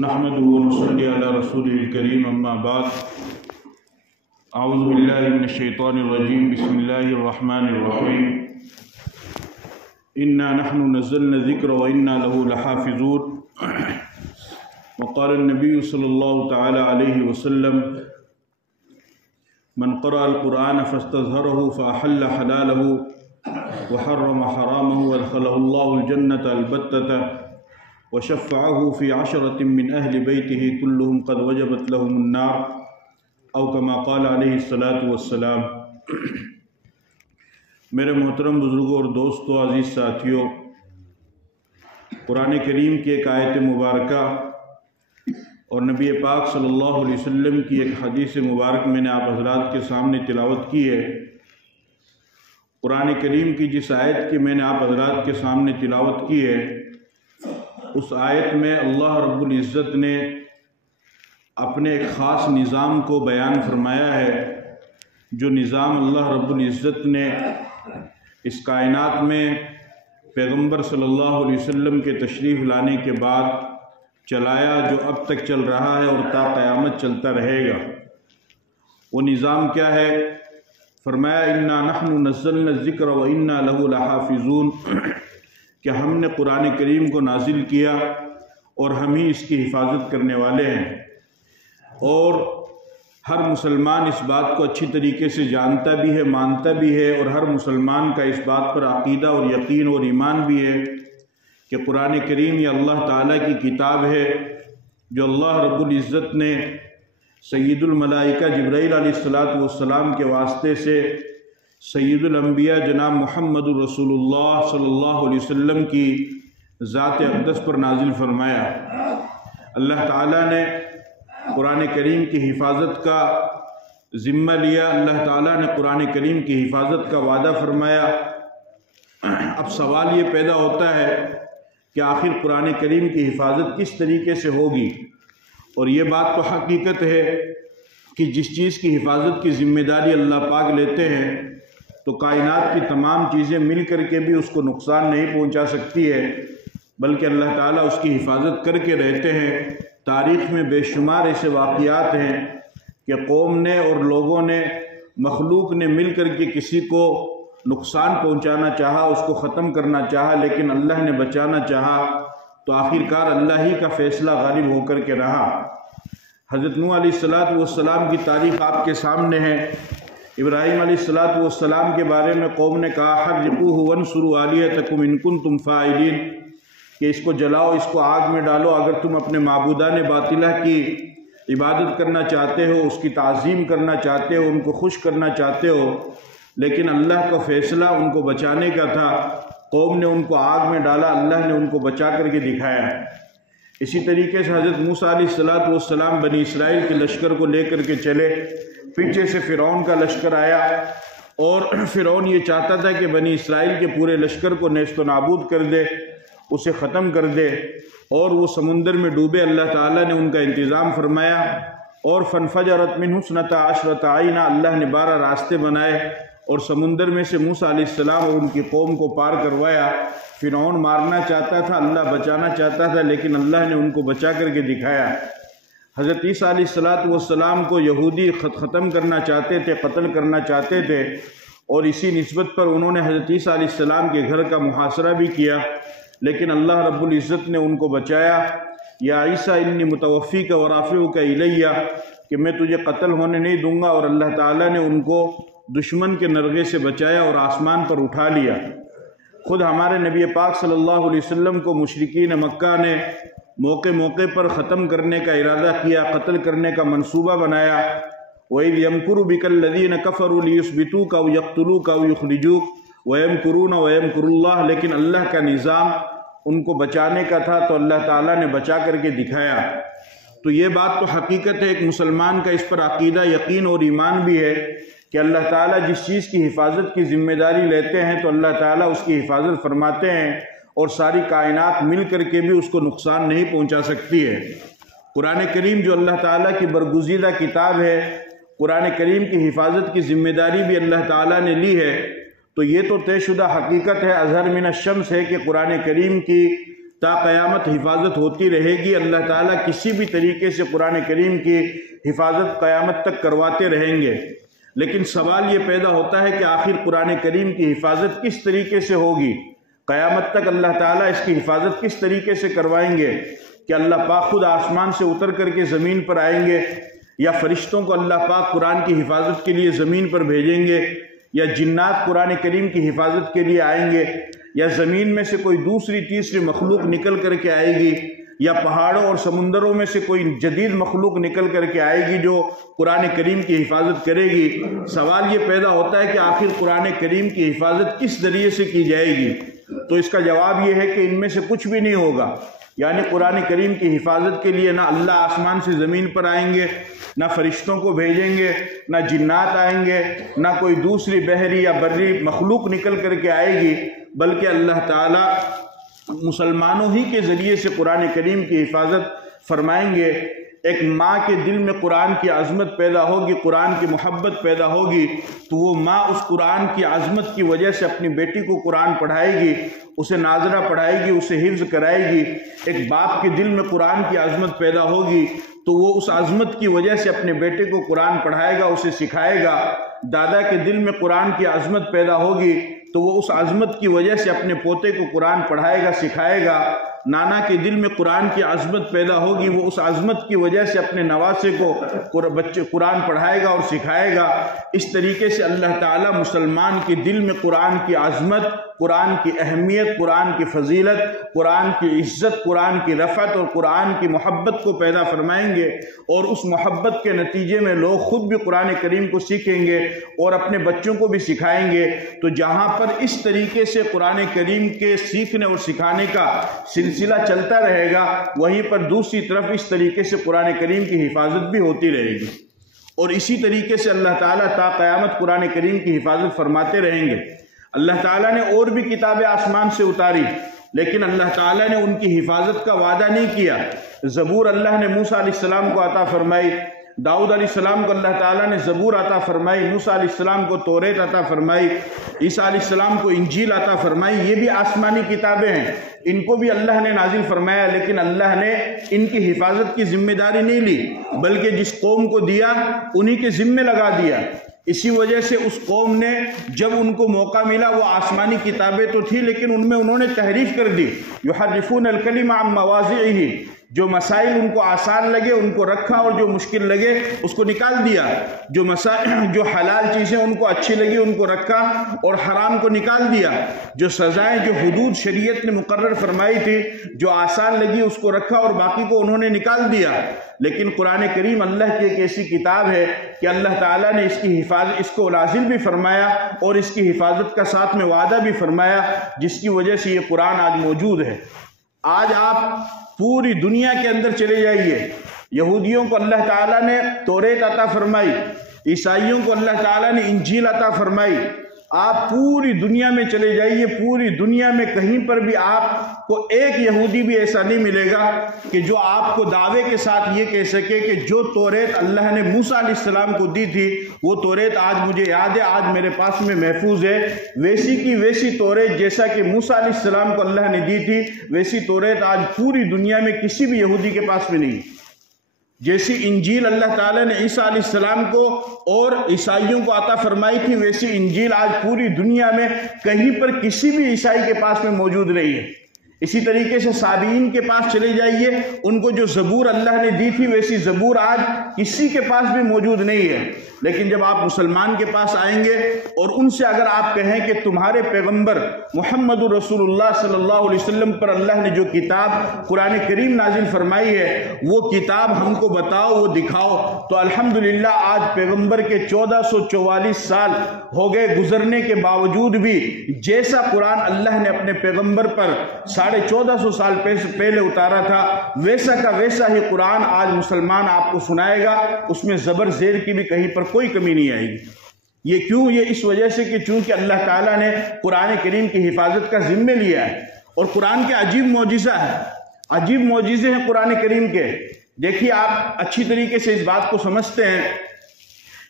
نحمده ونصلي على رسوله الكريم اما بعد اعوذ بالله من الشيطان الرجيم بسم الله الرحمن الرحيم انا نحن نزلنا الذكر وانا له لحافظون وقال النبي صلى الله تعالى عليه وسلم من قرأ القرآن فاستظهره فأحل حلاله وحرم حرامه وادخله الله الجنة البتة وشفعه في 10 من أهل بيته كلهم قد وجبت لهم النار أو كما قال عليه الصلاة والسلام۔ میرے محترم بزرگوں اور دوستوں، عزیز ساتھیوں، قرآن کریم کی ایک آیت مبارکہ اور نبی پاک صلی اللہ علیہ وسلم کی ایک حدیث مبارک میں نے آپ حضرات کے سامنے تلاوت کی ہے۔ قرآن کریم کی جس آیت کی میں نے آپ حضرات کے سامنے تلاوت کی ہے، اس آیت میں اللہ رب العزت نے اپنے ایک خاص نظام کو بیان فرمایا ہے، جو نظام اللہ رب العزت نے اس کائنات میں پیغمبر صلی اللہ علیہ وسلم کے تشریف لانے کے بعد چلایا، جو اب تک چل رہا ہے اور تا قیامت چلتا رہے گا۔ وہ نظام کیا ہے؟ فرمایا انا نحن نزلنا الذکر وانا له لحافظون، کہ ہم نے قرآن کریم کو نازل کیا اور ہم ہی اس کی حفاظت کرنے والے ہیں۔ اور ہر مسلمان اس بات کو اچھی طریقے سے جانتا بھی ہے، مانتا بھی ہے، اور ہر مسلمان کا اس بات پر عقیدہ اور یقین اور ایمان بھی ہے کہ قرآن کریم یہ اللہ تعالیٰ کی کتاب ہے، جو اللہ رب العزت نے سید الملائکہ جبرائیل علیہ السلام کے واسطے سے سید الانبیاء جناب محمد الرسول اللہ صلی اللہ علیہ وسلم کی ذات اقدس پر نازل فرمایا۔ اللہ تعالیٰ نے قرآن کریم کی حفاظت کا ذمہ لیا، اللہ تعالیٰ نے قرآن کریم کی حفاظت کا وعدہ فرمایا۔ اب سوال یہ پیدا ہوتا ہے کہ آخر قرآن کریم کی حفاظت کس طریقے سے ہوگی؟ اور یہ بات تو حقیقت ہے کہ جس چیز کی حفاظت کی ذمہ داری اللہ پاک لیتے ہیں تو کائنات کی تمام چیزیں مل کر کے بھی اس کو نقصان نہیں پہنچا سکتی ہے، بلکہ اللہ تعالیٰ اس کی حفاظت کر کے رہتے ہیں۔ تاریخ میں بے شمار ایسے واقعات ہیں کہ قوم نے اور لوگوں نے، مخلوق نے مل کر کے کسی کو نقصان پہنچانا چاہا، اس کو ختم کرنا چاہا، لیکن اللہ نے بچانا چاہا تو آخرکار اللہ ہی کا فیصلہ غالب ہو کر کے رہا۔ حضرت نوح علیہ السلام کی تاریخ آپ کے سامنے ہے۔ ابراہیم علیہ السلام کے بارے میں قوم نے کہا حرقوہ وانصروا آلیہتکم ان کنتم فاعلین، کہ اس کو جلاؤ، اس کو آگ میں ڈالو اگر تم اپنے معبودان باطلہ کی عبادت کرنا چاہتے ہو، اس کی تعظیم کرنا چاہتے ہو، ان کو خوش کرنا چاہتے ہو۔ لیکن اللہ کا فیصلہ ان کو بچانے کا تھا، قوم نے ان کو آگ میں ڈالا، اللہ نے ان کو بچا کر کے دکھایا۔ اسی طریقے سے حضرت موسیٰ علیہ السلام بنی اسرائیل کے لشکر کو لے کر کے چلے، پیچھے سے فرعون کا لشکر آیا اور فرعون یہ چاہتا تھا کہ بنی اسرائیل کے پورے لشکر کو نیست و نابود کر دے، اسے ختم کر دے، اور وہ سمندر میں ڈوبے۔ اللہ تعالیٰ نے ان کا انتظام فرمایا اور فانفجرت منہ 12 عینہ، اللہ نے 12 راستے بنائے اور سمندر میں سے موسیٰ علیہ السلام اور ان کی قوم کو پار کروایا۔ فرعون مارنا چاہتا تھا، اللہ بچانا چاہتا تھا، لیکن اللہ نے ان کو بچا کر کے دکھایا۔ حضرت عیسیٰ علیہ السلام کو یہودی ختم کرنا چاہتے تھے، قتل کرنا چاہتے تھے، اور اسی نسبت پر انہوں نے حضرت عیسیٰ علیہ السلام کے گھر کا محاصرہ بھی کیا، لیکن اللہ رب العزت نے ان کو بچایا۔ یا عیسیٰ انی متوفیک ورافعک الیہ، کہ میں تجھے قتل ہونے نہیں دوں گا، اور اللہ تعالیٰ نے ان کو دشمن کے نرغے سے بچایا اور آسمان پر اٹھا لیا۔ خود ہمارے نبی پاک صلی اللہ علیہ وسلم کو مشرکین مکہ نے موقع پر ختم کرنے کا ارادہ کیا، قتل کرنے کا منصوبہ بنایا۔ وَإِذْ يَمْكُرُ بِكَ الَّذِينَ كَفَرُوا لِيُثْبِتُوكَ أَوْ يَقْتُلُوكَ أَوْ يُخْرِجُوكَ وَيَمْكُرُونَ وَيَمْكُرُ اللَّهُ، لیکن اللہ کا نظام ان کو بچانے کا تھا تو اللہ تعالیٰ نے بچا کر کے دکھایا۔ تو یہ بات تو حقیقت ہے، ایک مسلمان کا اس پر عقیدہ، یقین اور ایمان بھی ہے کہ اللہ تعالیٰ جس چیز کی حفاظت کی ذمہ داری لیتے ہیں تو اللہ تعالیٰ اس کی حفاظت فرماتے ہیں، اور ساری کائنات مل کر کے بھی اس کو نقصان نہیں پہنچا سکتی ہے۔ قرآن کریم جو اللہ تعالیٰ کی برگزیدہ کتاب ہے، قرآن کریم کی حفاظت کی ذمہ داری بھی اللہ تعالیٰ نے لی ہے، تو یہ تو طے شدہ حقیقت ہے، اظہر من الشمس ہے کہ قرآن کریم کی تا قیامت حفاظت ہوتی رہے گی۔ اللہ تعالیٰ کسی بھی طریقے سے قرآن کریم کی حفاظت قیامت تک کرواتے رہیں گے۔ لیکن سوال یہ پیدا ہوتا ہے کہ آخر قرآن کریم کی حفاظت کس طریقے سے ہوگی؟ قیامت تک اللہ تعالیٰ اس کی حفاظت کس طریقے سے کروائیں گے؟ کہ اللہ پاک خود آسمان سے اتر کر کے زمین پر آئیں گے، یا فرشتوں کو اللہ پاک قرآن کی حفاظت کے لیے زمین پر بھیجیں گے، یا جنات قرآن کریم کی حفاظت کے لیے آئیں گے، یا زمین میں سے کوئی دوسری تیسری مخلوق نکل کر کے آئے گی، یا پہاڑوں اور سمندروں میں سے کوئی جدید مخلوق نکل کر کے آئے گی جو قرآن کریم کی حفاظت کرے گی؟ سوال یہ پیدا ہوتا ہے کہ آخر قرآن کریم کی حفاظت کس ذریعے سے کی جائے گی؟ تو اس کا جواب یہ ہے کہ ان میں سے کچھ بھی نہیں ہوگا۔ یعنی قرآن کریم کی حفاظت کے لیے نہ اللہ آسمان سے زمین پر آئیں گے، نہ فرشتوں کو بھیجیں گے، نہ جنات آئیں گے، نہ کوئی دوسری بحری یا بری مخلوق نکل کر کے آئے گی، بلکہ اللہ تعالیٰ مسلمانوں ہی کے ذریعے سے قرآن کریم کی حفاظت فرمائیں گے۔ ایک ماں کے دل میں قرآن کی عظمت پیدا ہوگی، قرآن کی محبت پیدا ہوگی، تو وہ ماں اس قرآن کی عظمت کی وجہ سے اپنی بیٹی کو قرآن پڑھائے گی، اسے ناظرہ پڑھائے گی، اسے حفظ کرائے گی۔ ایک باپ کے دل میں قرآن کی عظمت پیدا ہوگی تو وہ اس عظمت کی وجہ سے اپنے بیٹے کو قرآن پڑھائے گا، اسے سکھائے گا۔ دادا کے دل میں قرآن کی عظمت پیدا ہوگی تو وہ اس عظمت کی وجہ سے اپنے پوتے کو قرآن پڑھائے گا، سکھائے گا۔ نانا کے دل میں قرآن کی عظمت پیدا ہوگی، وہ اس عظمت کی وجہ سے اپنے نواسے کو بچے قرآن پڑھائے گا اور سکھائے گا۔ اس طریقے سے اللہ تعالیٰ مسلمان کے دل میں قرآن کی عظمت، قرآن کی اہمیت، قرآن کی فضیلت، قرآن کی عزت، قرآن کی رفعت اور قرآن کی محبت کو پیدا فرمائیں گے، اور اس محبت کے نتیجے میں لوگ خود بھی قرآن کریم کو سیکھیں گے اور اپنے بچوں کو بھی سکھائیں گے۔ تو جہاں پر اس طریقے سے قرآن کریم کے سیکھنے اور سکھانے کا سلسلہ چلتا رہے گا، وہیں پر دوسری طرف اس طریقے سے قرآن کریم کی حفاظت بھی ہوتی رہے گی، اور اسی طریقے سے اللہ تعالیٰ تا قیامت قرآن کریم کی حفاظت فرماتے رہیں گے۔ اللہ تعالیٰ نے اور بھی کتابیں آسمان سے اتاری، لیکن اللہ تعالیٰ نے ان کی حفاظت کا وعدہ نہیں کیا۔ زبور اللہ نے موسیٰ علیہ السلام کو عطا فرمائی، داؤد علیہ السلام کو اللہ تعالیٰ نے زبور عطا فرمائی، موسیٰ علیہ السلام کو توریت عطا فرمائی، عیسیٰ علیہ السلام کو انجیل عطا فرمائی۔ یہ بھی آسمانی کتابیں ہیں، ان کو بھی اللہ نے نازل فرمایا، لیکن اللہ نے ان کی حفاظت کی ذمہ داری نہیں لی، بلکہ جس قوم کو دیا انہی کے ذمے لگا دیا۔ اسی وجہ سے اس قوم نے جب ان کو موقع ملا، وہ آسمانی کتابیں تو تھی لیکن ان میں انہوں نے تحریف کر دی۔ یحرفون الکلم عن مواضعہ، جو مسائل ان کو آسان لگے ان کو رکھا، اور جو مشکل لگے اس کو نکال دیا۔ جو مسائل جو حلال چیزیں ان کو اچھی لگی ان کو رکھا اور حرام کو نکال دیا۔ جو سزائیں جو حدود شریعت نے مقرر فرمائی تھی، جو آسان لگی اس کو رکھا اور باقی کو انہوں نے نکال دیا۔ لیکن قرآن کریم اللہ کی ایک ایسی کتاب ہے کہ اللہ تعالیٰ نے اس کی حفاظت، اس کو نازل بھی فرمایا اور اس کی حفاظت کا ساتھ میں وعدہ بھی فرمایا، جس کی وجہ سے یہ قرآن آج موجود ہے۔ آج آپ پوری دنیا کے اندر چلے جائیے، یہودیوں کو اللہ تعالیٰ نے توریت عطا فرمائی، عیسائیوں کو اللہ تعالیٰ نے انجیل عطا فرمائی۔ آپ پوری دنیا میں چلے جائیے، پوری دنیا میں کہیں پر بھی آپ کو ایک یہودی بھی ایسا نہیں ملے گا کہ جو آپ کو دعوے کے ساتھ یہ کہہ سکے کہ جو توریت اللہ نے موسیٰ علیہ السلام کو دی تھی وہ توریت آج مجھے یاد ہے، آج میرے پاس میں محفوظ ہے۔ ویسی کی ویسی توریت جیسا کہ موسیٰ علیہ السلام کو اللہ نے دی تھی، ویسی توریت آج پوری دنیا میں کسی بھی یہودی کے پاس میں نہیں۔ جیسی انجیل اللہ تعالیٰ نے عیسیٰ علیہ السلام کو اور عیسائیوں کو عطا فرمائی تھی، ویسی انجیل آج پوری دنیا میں کہیں پر کسی بھی عیسائی کے پاس میں موجود نہیں ہے۔ اسی طریقے سے سابئین کے پاس چلے جائیے، ان کو جو زبور اللہ نے دی تھی ویسی زبور آج کسی کے پاس بھی موجود نہیں ہے۔ لیکن جب آپ مسلمان کے پاس آئیں گے اور ان سے اگر آپ کہیں کہ تمہارے پیغمبر محمد رسول اللہ صلی اللہ علیہ وسلم پر اللہ نے جو کتاب قرآن کریم نازل فرمائی ہے وہ کتاب ہم کو بتاؤ، وہ دکھاؤ، تو الحمدللہ آج پیغمبر کے 1444 سال ہو گئے گزرنے کے باوجود بھی جیسا قرآن اللہ نے اپنے پیغمبر پر 1450 سال پہلے اتارا تھا، ویسا کا ویسا ہی قرآن آج مسلمان آپ کو سنائے گا، اس میں زبر زیر کی بھی کہیں پر کوئی کمی نہیں آئے گی۔ یہ کیوں؟ یہ اس وجہ سے کہ چونکہ اللہ تعالیٰ نے قرآن کریم کی حفاظت کا ذمہ لیا ہے، اور قرآن کے عجیب معجزہ ہے، عجیب معجزے ہیں قرآن کریم کے۔ دیکھیے آپ اچھی طریقے سے اس بات کو سمجھتے ہیں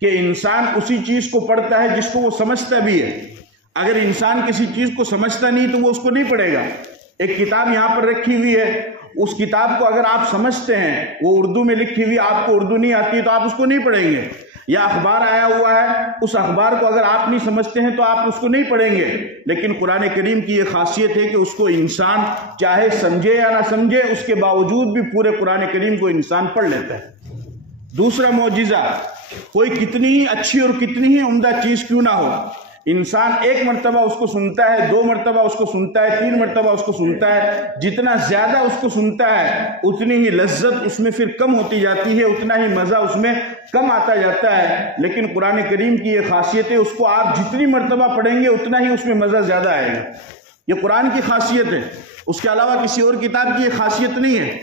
کہ انسان اسی چیز کو پڑھتا ہے جس کو وہ سمجھتا بھی ہے۔ اگر انسان کسی چیز کو سمجھتا نہیں تو وہ اس کو نہیں پڑھے گا۔ ایک کتاب یہاں پر رکھی ہوئی ہے، اس کتاب کو اگر آپ سمجھتے ہیں، وہ اردو میں لکھی ہوئی، آپ کو اردو نہیں آتی تو آپ اس کو نہیں پڑھیں گے، یا اخبار آیا ہوا ہے، اس اخبار کو اگر آپ نہیں سمجھتے ہیں تو آپ اس کو نہیں پڑھیں گے۔ لیکن قرآن کریم کی یہ خاصیت ہے کہ اس کو انسان چاہے سمجھے یا نہ سمجھے، اس کے باوجود بھی پورے قرآن کریم کو انسان پڑھ لیتا ہے۔ دوسرا معجزہ، کوئی کتنی ہی اچھی اور کتنی ہی عمدہ چیز کیوں نہ ہو، انسان ایک مرتبہ اس کو سنتا ہے، 2 مرتبہ اس کو سنتا ہے، 3 مرتبہ اس کو سنتا ہے، جتنا زیادہ اس کو سنتا ہے اتنی ہی لذت اس میں پھر کم ہوتی جاتی ہے، اتنا ہی مزہ اس میں کم آتا جاتا ہے۔ لیکن قرآن کریم کی یہ خاصیت ہے، اس کو آپ جتنی مرتبہ پڑھیں گے اتنا ہی اس میں مزہ زیادہ آئے گا۔ یہ قرآن کی خاصیت ہے، اس کے علاوہ کسی اور کتاب کی یہ خاصیت نہیں ہے۔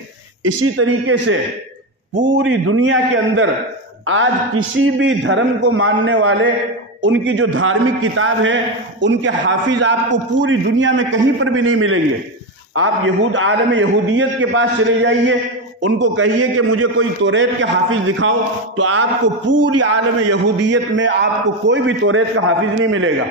اسی طریقے سے پوری دنیا کے اندر آج کسی بھی دھرم کو ماننے والے، ان کی جو دھارمک کتاب ہے، ان کے حافظ آپ کو پوری دنیا میں کہیں پر بھی نہیں ملیں گے۔ آپ عالم یہودیت کے پاس چلے جائیے، ان کو کہیے کہ مجھے کوئی توریت کے حافظ دکھاؤ، تو آپ کو پوری عالم یہودیت میں آپ کو کوئی بھی توریت کا حافظ نہیں ملے گا۔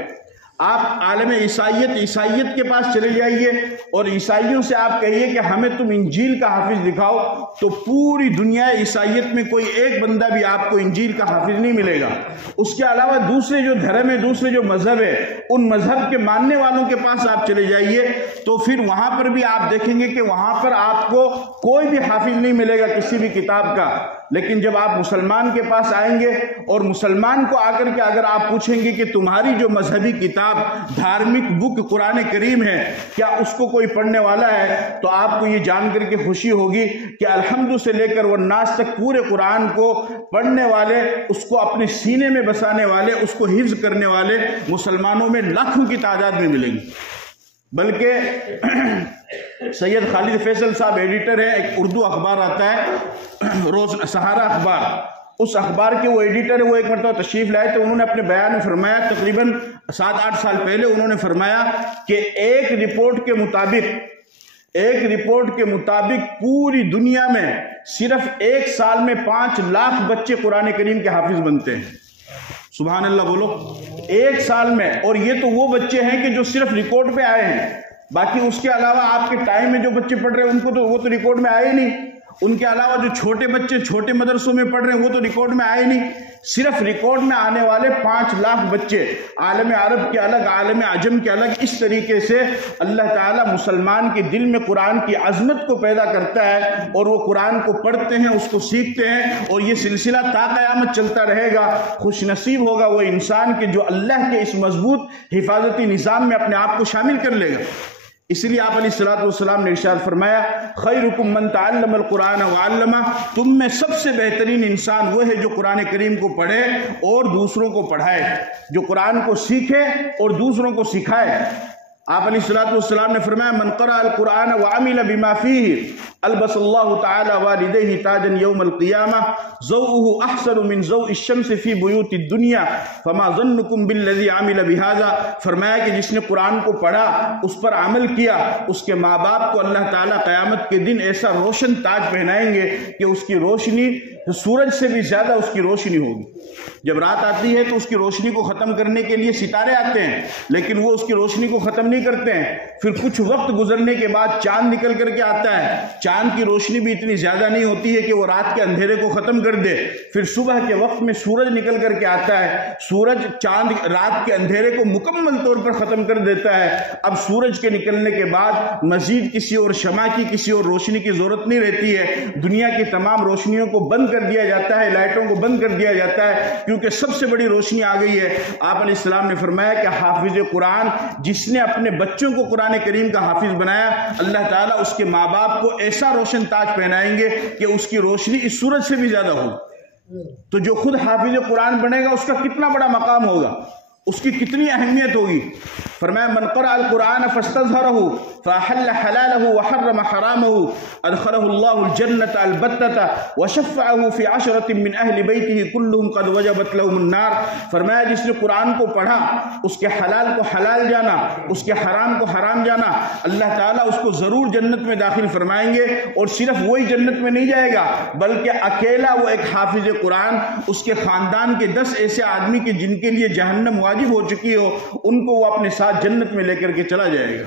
آپ عالم عیسائیت کے پاس چلے جائیے اور عیسائیوں سے آپ کہیے کہ ہمیں تم انجیل کا حافظ دکھاؤ، تو پوری دنیا عیسائیت میں کوئی ایک بندہ بھی آپ کو انجیل کا حافظ نہیں ملے گا۔ اس کے علاوہ دوسرے جو دھرم ہے، دوسرے جو مذہب ہے، ان مذہب کے ماننے والوں کے پاس آپ چلے جائیے تو پھر وہاں پر بھی آپ دیکھیں گے کہ وہاں پر آپ کو کوئی بھی حافظ نہیں ملے گا کسی بھی کتاب کا۔ لیکن جب آپ مسلمان کے پاس آئیں گے اور مسلمان کو آ کر کے اگر آپ پوچھیں گے کہ تمہاری جو مذہبی کتاب، دھارمک بک قرآن کریم ہے، کیا اس کو کوئی پڑھنے والا ہے، تو آپ کو یہ جان کر کے خوشی ہوگی کہ الحمد سے لے کر والناس تک پورے قرآن کو پڑھنے والے، اس کو اپنے سینے میں بسانے والے، اس کو حفظ کرنے والے مسلمانوں میں لاکھوں کی تعداد میں ملیں گی۔ بلکہ سید خالد فیصل صاحب ایڈیٹر ہیں، ایک اردو اخبار آتا ہے روز سہارا اخبار، اس اخبار کے وہ ایڈیٹر ہے، وہ ایک مرتبہ تشریف لائے تو انہوں نے اپنے بیان میں فرمایا، تقریباً 7-8 سال پہلے انہوں نے فرمایا کہ ایک رپورٹ کے مطابق پوری دنیا میں صرف 1 سال میں 5 لاکھ بچے قرآن کریم کے حافظ بنتے ہیں۔ سبحان اللہ بولو، 1 سال میں، اور یہ تو وہ بچے ہیں کہ جو صرف ریکارڈ پہ آئے ہیں، باقی اس کے علاوہ آپ کے ٹائم میں جو بچے پڑھ رہے ہیں ان کو تو وہ تو ریکارڈ میں آئے ہی نہیں، ان کے علاوہ جو چھوٹے بچے چھوٹے مدرسوں میں پڑھ رہے ہیں وہ تو ریکارڈ میں آئے نہیں، صرف ریکارڈ میں آنے والے 5 لاکھ بچے، عالم عرب کے الگ، عالم عجم کے الگ۔ اس طریقے سے اللہ تعالیٰ مسلمان کے دل میں قرآن کی عظمت کو پیدا کرتا ہے اور وہ قرآن کو پڑھتے ہیں، اس کو سیکھتے ہیں، اور یہ سلسلہ تا قیامت چلتا رہے گا۔ خوش نصیب ہوگا وہ انسان کہ جو اللہ کے اس مضبوط حفاظتی نظام میں اپنے آپ کو شامل کر لے گا۔ اس لیے آپ علیہ الصلوۃ نے ارشاد فرمایا، خیرکم من تعلم القرآن وعلمہ، تم میں سب سے بہترین انسان وہ ہے جو قرآن کریم کو پڑھے اور دوسروں کو پڑھائے، جو قرآن کو سیکھے اور دوسروں کو سکھائے۔ آپ علیہ الصلوۃ نے فرمایا، من قرأ القرآن وعمل بما فیہ البس اللہ تعالی والدیہ تاجا یوم القیامہ ضوءہ احسن من ضوء الشمس فی بیوت الدنیا فما ظنکم بالذی عمل بہذا۔ فرمایا کہ جس نے قرآن کو پڑھا، اس پر عمل کیا، اس کے ماں باپ کو اللہ تعالیٰ قیامت کے دن ایسا روشن تاج پہنائیں گے کہ اس کی روشنی سورج سے بھی زیادہ اس کی روشنی ہوگی۔ جب رات آتی ہے تو اس کی روشنی کو ختم کرنے کے لیے ستارے آتے ہیں، لیکن وہ اس کی روشنی کو ختم نہیں کرتے ہیں۔ پھر کچھ وقت گزرنے کے بعد چاند نکل کر کے آتا ہے، چاند کی روشنی بھی اتنی زیادہ نہیں ہوتی ہے کہ وہ رات کے اندھیرے کو ختم کر دے۔ پھر صبح کے وقت میں سورج نکل کر کے آتا ہے، سورج چاند رات کے اندھیرے کو مکمل طور پر ختم کر دیتا ہے۔ اب سورج کے نکلنے کے بعد مزید کسی اور شمع کی، کسی اور روشنی کی ضرورت نہیں رہتی ہے، دنیا کی تمام روشنیوں کو بند کر دیا جاتا ہے، لائٹوں کو بند کر دیا جاتا ہے، کیونکہ سب سے بڑی روشنی آ گئی ہے۔ آپ علیہ السلام نے فرمایا کہ حافظ قرآن جس نے اپنے بچوں کو قرآن کریم کا حافظ بنایا، اللہ تعالیٰ اس کے ماں باپ کو ایسا روشن تاج پہنائیں گے کہ اس کی روشنی اس سورج سے بھی زیادہ ہوگی۔ تو جو خود حافظ قرآن بنے گا اس کا کتنا بڑا مقام ہوگا، اس کی کتنی اہمیت ہوگی۔ فرمایا، من قرأ القرآن فاستظهره فأحل حلاله وحرم حرامه ادخله الله الجنة البتة وشفعه في 10 من أهل بيته كلهم قد وجبت لهم النار۔ فرمایا جس نے قرآن کو پڑھا، اس کے حلال کو حلال جانا، اس کے حرام کو حرام جانا، اللہ تعالیٰ اس کو ضرور جنت میں داخل فرمائیں گے، اور صرف وہی جنت میں نہیں جائے گا بلکہ اکیلا وہ ایک حافظ قرآن، اس کے خاندان کے 10 ایسے آدمی کے جن کے لیے جہنم واجب ہو چکی ہو، ان کو وہ اپنے ساتھ جنت میں لے کر کے چلا جائے گا۔